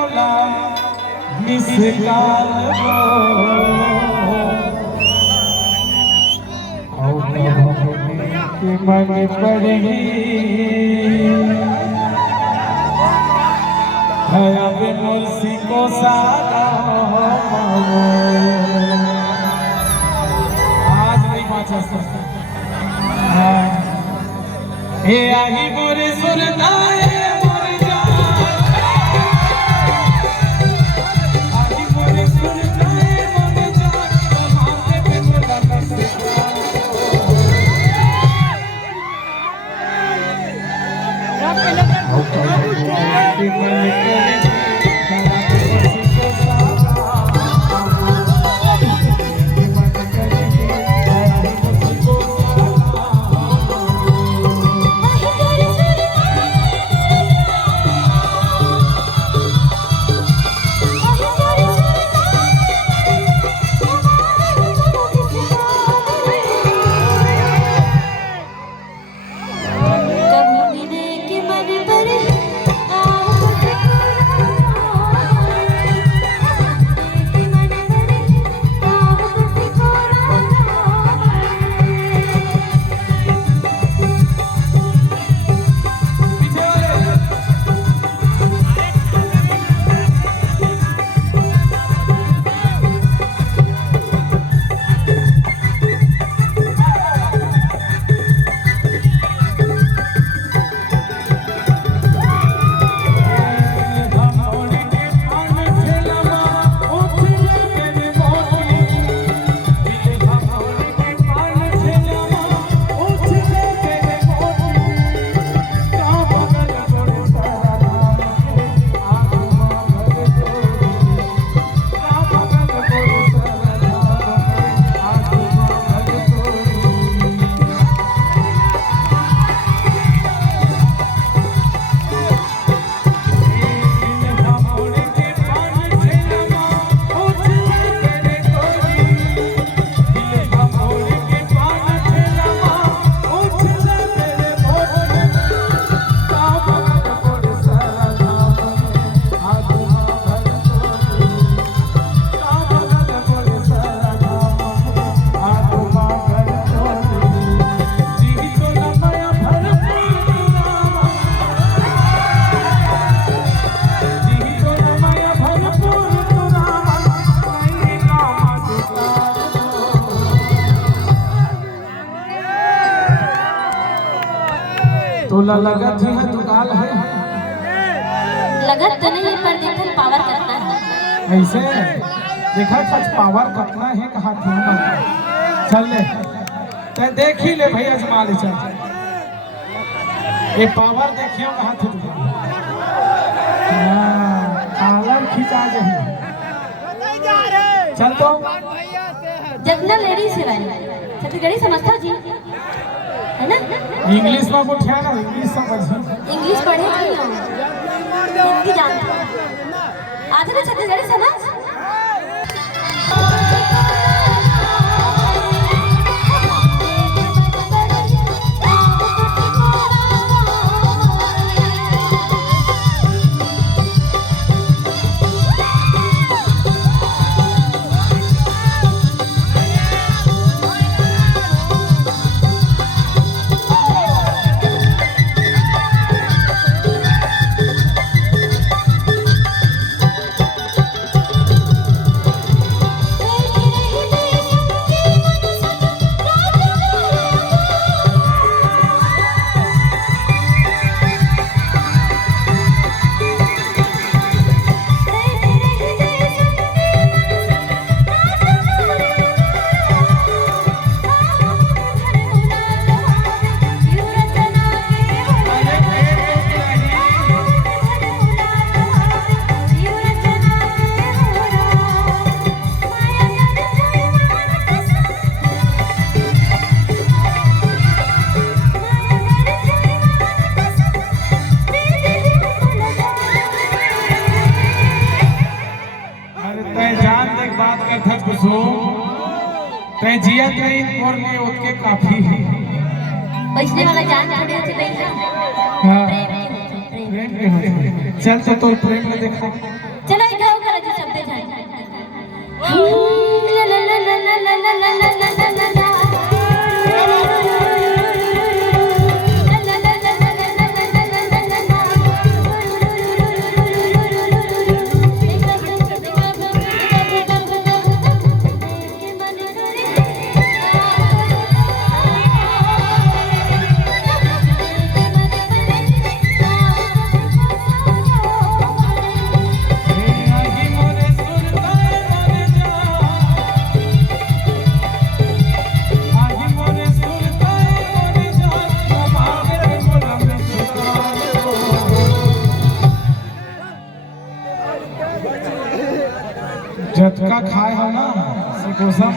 बोला निस्काल के मन पड़ही अब मुर्सी को सारा आज नहीं पहुंचा सकता। हे आई मोरे सुरदाए तोला लगत है दुकाल है लगत तो नहीं पर देखो पावर कितना है ऐसे देखा सच पावर कितना है कहा थी चल ले ते देख ही ले भैया जमा ले चल ये पावर देखियो कहा थी आलम खिंचा गई चल तो जितना लेडीज है भाई छत्तीसगढ़ी समझता जी है ना इंग्लिश में कुछ है ना इंग्लिश समझ इंग्लिश पढ़े नहीं हम हिंदी जानते आधे ना छत्तीसगढ़ी समझ ते जियत रही और लिए उसके काफी बचने वाला जान छोड़े से नहीं है। हां प्रेम के होते। चल तो प्रेम में देखो झटका खाए हो ना से कोसा